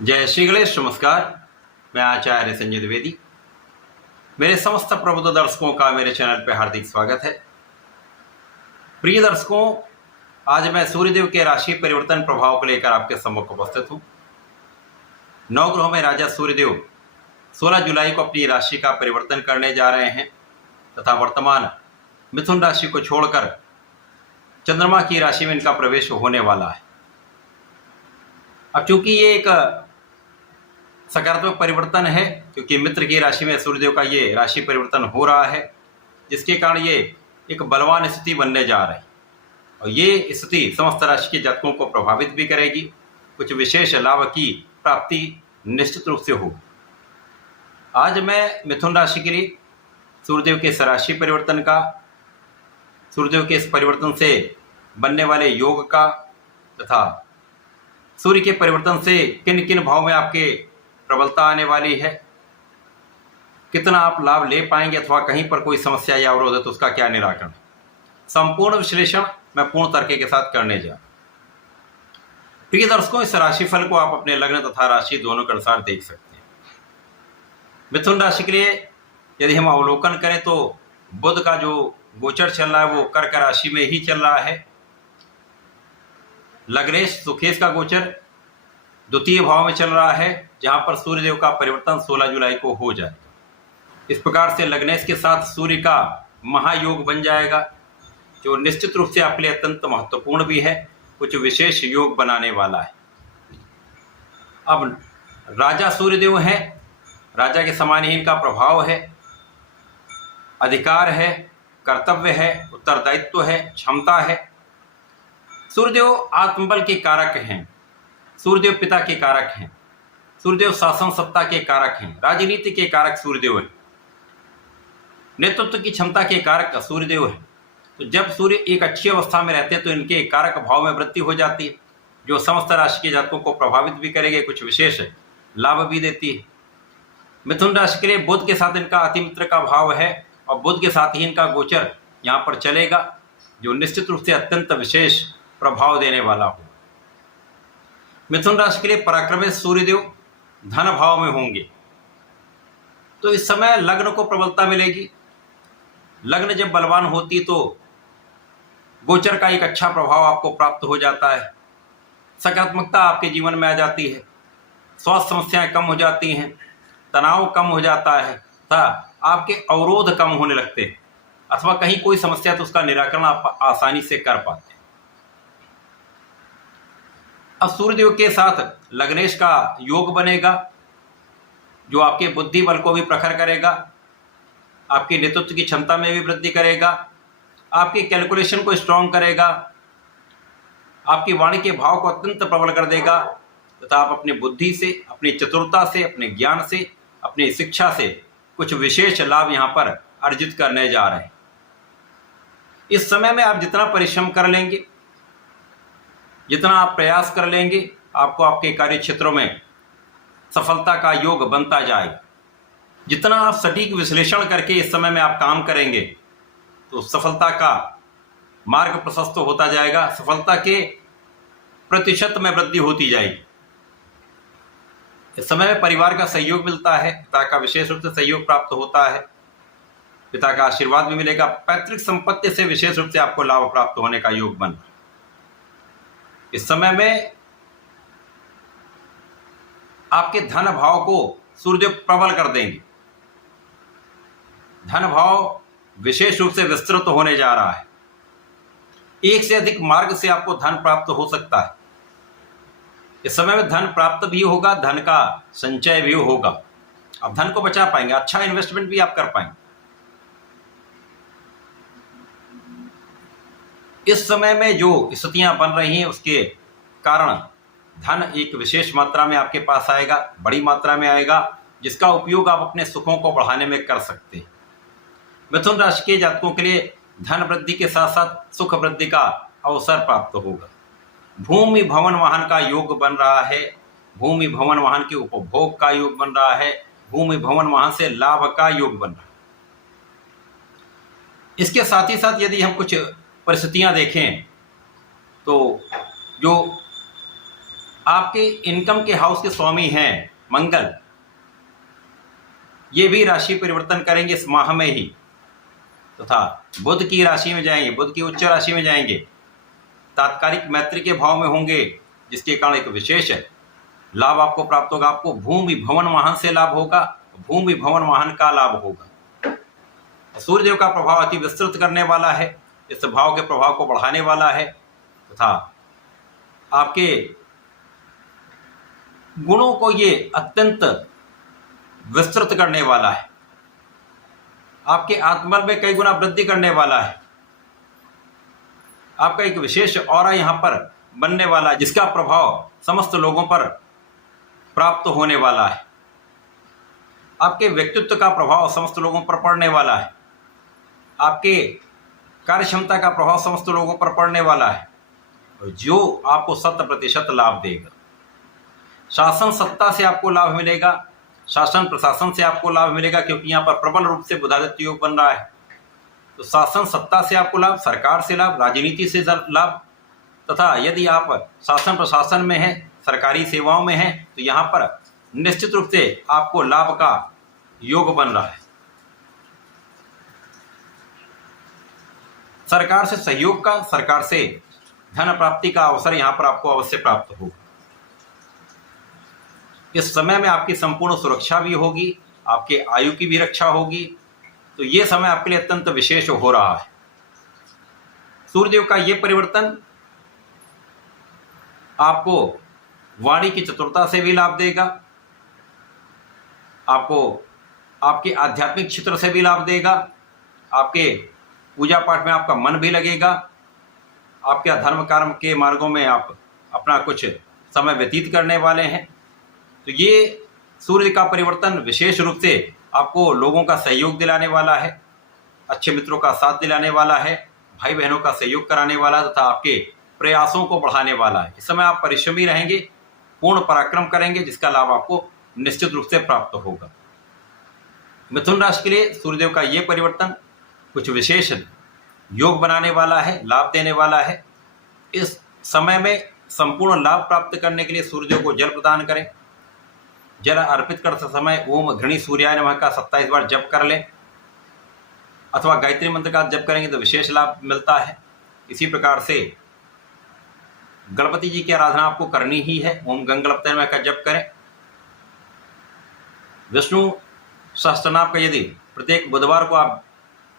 जय श्री गणेश। नमस्कार, मैं आचार्य संजय द्विवेदी। मेरे समस्त प्रबुद्ध दर्शकों का मेरे चैनल पर हार्दिक स्वागत है। प्रिय दर्शकों, आज मैं सूर्यदेव के राशि परिवर्तन प्रभाव को लेकर आपके सम्मुख उपस्थित हूँ। नवग्रहों में राजा सूर्यदेव 16 जुलाई को अपनी राशि का परिवर्तन करने जा रहे हैं तथा वर्तमान मिथुन राशि को छोड़कर चंद्रमा की राशि में इनका प्रवेश होने वाला है। अब चूंकि ये एक सकारात्मक परिवर्तन है, क्योंकि मित्र की राशि में सूर्यदेव का ये राशि परिवर्तन हो रहा है, जिसके कारण ये एक बलवान स्थिति बनने जा रही है और ये स्थिति समस्त राशि के जातकों को प्रभावित भी करेगी। कुछ विशेष लाभ की प्राप्ति निश्चित रूप से हो। आज मैं मिथुन राशि के लिए सूर्यदेव के इस राशि परिवर्तन का, सूर्यदेव के इस परिवर्तन से बनने वाले योग का तथा सूर्य के परिवर्तन से किन किन भाव में आपके प्रबलता आने वाली है, कितना आप लाभ ले पाएंगे अथवा कहीं पर कोई समस्या या अवरोध है तो उसका क्या निराकरण, संपूर्ण विश्लेषण मैं पूर्ण तर्क के साथ करने जा। प्रिय दर्शकों, इस राशिफल को आप अपने लग्न तथा राशि दोनों के अनुसार देख सकते हैं। मिथुन राशि के लिए यदि हम अवलोकन करें तो बुध का जो गोचर चल रहा है वो कर्क राशि में ही चल रहा है। लग्नेश सुखेश का गोचर द्वितीय भाव में चल रहा है, जहां पर सूर्यदेव का परिवर्तन 16 जुलाई को हो जाएगा। इस प्रकार से लग्नेश के साथ सूर्य का महायोग बन जाएगा, जो निश्चित रूप से आपके लिए अत्यंत महत्वपूर्ण भी है, कुछ विशेष योग बनाने वाला है। अब राजा सूर्यदेव है, राजा के समान ही इनका प्रभाव है, अधिकार है, कर्तव्य है, उत्तरदायित्व है, क्षमता है। सूर्यदेव आत्मबल के कारक हैं, सूर्यदेव पिता के कारक हैं, सूर्यदेव शासन सत्ता के कारक हैं, राजनीति के कारक सूर्यदेव हैं, नेतृत्व की क्षमता के कारक सूर्यदेव हैं। तो जब सूर्य एक अच्छी अवस्था में रहते हैं तो इनके कारक भाव में वृद्धि हो जाती है, जो समस्त राशि के जातकों को प्रभावित भी करेगी, कुछ विशेष लाभ भी देती है। मिथुन राशि के लिए बुध के साथ इनका अतिमित्र का भाव है और बुध के साथ ही इनका गोचर यहाँ पर चलेगा, जो निश्चित रूप से अत्यंत विशेष प्रभाव देने वाला हो। मिथुन राशि के लिए पराक्रमी सूर्यदेव धन भाव में होंगे, तो इस समय लग्न को प्रबलता मिलेगी। लग्न जब बलवान होती तो गोचर का एक अच्छा प्रभाव आपको प्राप्त हो जाता है, सकारात्मकता आपके जीवन में आ जाती है, स्वास्थ्य समस्याएं कम हो जाती हैं, तनाव कम हो जाता है तथा आपके अवरोध कम होने लगते हैं, अथवा कहीं कोई समस्या तो उसका निराकरण आप आसानी से कर पाते हैं। अब सूर्यदेव के साथ लग्नेश का योग बनेगा, जो आपके बुद्धि बल को भी प्रखर करेगा, आपके नेतृत्व की क्षमता में भी वृद्धि करेगा, आपके कैलकुलेशन को स्ट्रांग करेगा, आपकी वाणी के भाव को अत्यंत प्रबल कर देगा तथा आप अपनी बुद्धि से, अपनी चतुरता से, अपने ज्ञान से, अपनी शिक्षा से कुछ विशेष लाभ यहाँ पर अर्जित करने जा रहे हैं। इस समय में आप जितना परिश्रम कर लेंगे, जितना आप प्रयास कर लेंगे, आपको आपके कार्य क्षेत्रों में सफलता का योग बनता जाएगा। जितना आप सटीक विश्लेषण करके इस समय में आप काम करेंगे तो सफलता का मार्ग प्रशस्त होता जाएगा, सफलता के प्रतिशत में वृद्धि होती जाएगी। इस समय में परिवार का सहयोग मिलता है, पिता का विशेष रूप से सहयोग प्राप्त होता है, पिता का आशीर्वाद भी मिलेगा। पैतृक संपत्ति से विशेष रूप से आपको लाभ प्राप्त होने का योग बन रहा है। इस समय में आपके धन भाव को सूर्यदेव प्रबल कर देंगे। धन भाव विशेष रूप से विस्तृत होने जा रहा है, एक से अधिक मार्ग से आपको धन प्राप्त हो सकता है। इस समय में धन प्राप्त भी होगा, धन का संचय भी होगा, आप धन को बचा पाएंगे, अच्छा इन्वेस्टमेंट भी आप कर पाएंगे। इस समय में जो स्थितियां बन रही हैं उसके कारण धन एक विशेष मात्रा में आपके पास आएगा, बड़ी मात्रा में आएगा, जिसका उपयोग आप अपने सुखों को बढ़ाने में कर सकते हैं। मिथुन राशि के जातकों के लिए धन वृद्धि के साथ साथ सुख वृद्धि का अवसर प्राप्त होगा। भूमि भवन वाहन का योग बन रहा है, भूमि भवन वाहन के उपभोग का योग बन रहा है, भूमि भवन वाहन से लाभ का योग बन रहा है। इसके साथ ही साथ यदि हम कुछ परिस्थितियां देखें तो जो आप आपके इनकम के हाउस के स्वामी हैं मंगल, ये भी राशि परिवर्तन करेंगे इस माह में ही, तथा बुध की राशि में जाएंगे, बुध की उच्च राशि में जाएंगे, तात्कालिक मैत्री के भाव में होंगे, जिसके कारण एक विशेष लाभ आपको प्राप्त होगा। आपको भूमि भवन वाहन से लाभ होगा, भूमि भवन वाहन का लाभ होगा। सूर्यदेव का प्रभाव अति विस्तृत करने वाला है, इस भाव के प्रभाव को बढ़ाने वाला है तथा आपके गुणों को ये अत्यंत विस्तृत करने वाला है, आपके आत्मबल में कई गुना वृद्धि करने वाला है। आपका एक विशेष ऑरा यहां पर बनने वाला है, जिसका प्रभाव समस्त लोगों पर प्राप्त होने वाला है। आपके व्यक्तित्व का प्रभाव समस्त लोगों पर पड़ने वाला है, आपके कार्य क्षमता का प्रभाव समस्त लोगों पर पड़ने वाला है, जो आपको 100% लाभ देगा। शासन सत्ता से आपको लाभ मिलेगा, शासन प्रशासन से आपको लाभ मिलेगा, क्योंकि यहाँ पर प्रबल रूप से बुधादित्य योग बन रहा है। तो शासन सत्ता से आपको लाभ, सरकार से लाभ, राजनीति से लाभ, तथा यदि आप शासन प्रशासन में हैं, सरकारी सेवाओं में हैं, तो यहाँ पर निश्चित रूप से आपको लाभ का योग बन रहा है। सरकार से सहयोग का, सरकार से धन प्राप्ति का अवसर यहाँ पर आपको अवश्य प्राप्त होगा। इस समय में आपकी संपूर्ण सुरक्षा भी होगी, आपके आयु की भी रक्षा होगी, तो ये समय आपके लिए अत्यंत विशेष हो रहा है। सूर्यदेव का ये परिवर्तन आपको वाणी की चतुरता से भी लाभ देगा, आपको आपके आध्यात्मिक क्षेत्र से भी लाभ देगा, आपके पूजा पाठ में आपका मन भी लगेगा, आपके धर्म कर्म के मार्गों में आप अपना कुछ समय व्यतीत करने वाले हैं। तो ये सूर्य का परिवर्तन विशेष रूप से आपको लोगों का सहयोग दिलाने वाला है, अच्छे मित्रों का साथ दिलाने वाला है, भाई बहनों का सहयोग कराने वाला तथा आपके प्रयासों को बढ़ाने वाला है। इस समय आप परिश्रमी रहेंगे, पूर्ण पराक्रम करेंगे, जिसका लाभ आपको निश्चित रूप से प्राप्त होगा। मिथुन राशि के लिए सूर्यदेव का ये परिवर्तन कुछ विशेष योग बनाने वाला है, लाभ देने वाला है। इस समय में संपूर्ण लाभ प्राप्त करने के लिए सूर्यदेव को जल प्रदान करें। जल अर्पित करते समय ओम घृणी सूर्याय नमः का 27 बार जप कर लें, अथवा गायत्री मंत्र का जप करेंगे तो विशेष लाभ मिलता है। इसी प्रकार से गणपति जी की आराधना आपको करनी ही है, ओम गंगणपतये नमः का जप करें। विष्णु सहस्त्रनाम का यदि प्रत्येक बुधवार को आप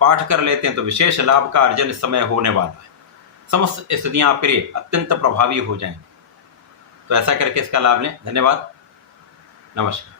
पाठ कर लेते हैं तो विशेष लाभ का अर्जन इस समय होने वाला है। समस्त स्थितियां आपके लिए अत्यंत प्रभावी हो जाएंगी। तो ऐसा करके इसका लाभ लें। धन्यवाद, नमस्कार।